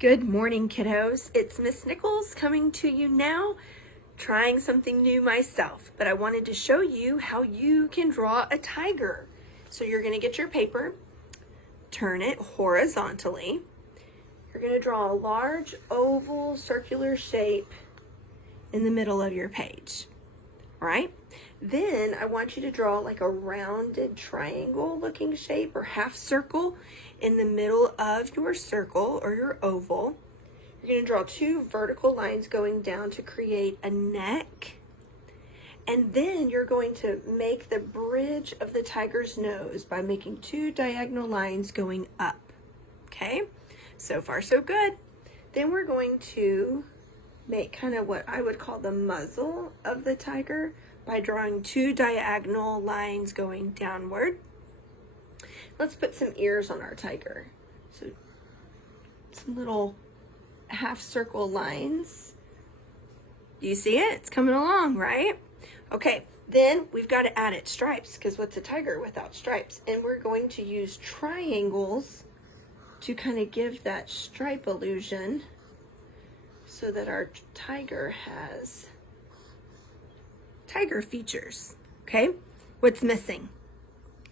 Good morning, kiddos. It's Miss Nichols coming to you now, trying something new myself, but I wanted to show you how you can draw a tiger. So you're going to get your paper, turn it horizontally. You're going to draw a large oval circular shape in the middle of your page. All right? Then I want you to draw like a rounded triangle looking shape or half circle in the middle of your circle or your oval. You're going to draw two vertical lines going down to create a neck. And then you're going to make the bridge of the tiger's nose by making two diagonal lines going up. Okay? So far so good. Then we're going to make kind of what I would call the muzzle of the tiger by drawing two diagonal lines going downward. Let's put some ears on our tiger. So some little half circle lines. Do you see it? It's coming along, right? Okay, then we've got to add its stripes, because what's a tiger without stripes? And we're going to use triangles to kind of give that stripe illusion so that our tiger has tiger features. Okay, what's missing?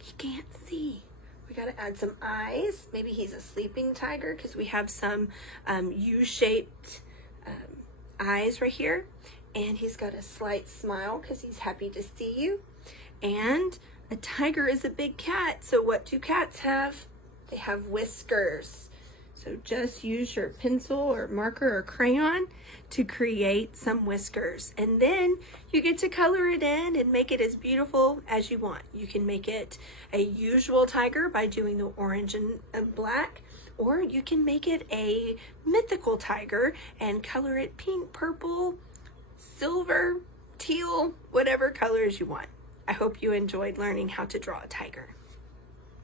He can't see. We got to add some eyes. Maybe he's a sleeping tiger because we have some U-shaped eyes right here. And he's got a slight smile because he's happy to see you. And a tiger is a big cat. So what do cats have? They have whiskers. So just use your pencil or marker or crayon to create some whiskers. And then you get to color it in and make it as beautiful as you want. You can make it a usual tiger by doing the orange and black, or you can make it a mythical tiger and color it pink, purple, silver, teal, whatever colors you want. I hope you enjoyed learning how to draw a tiger.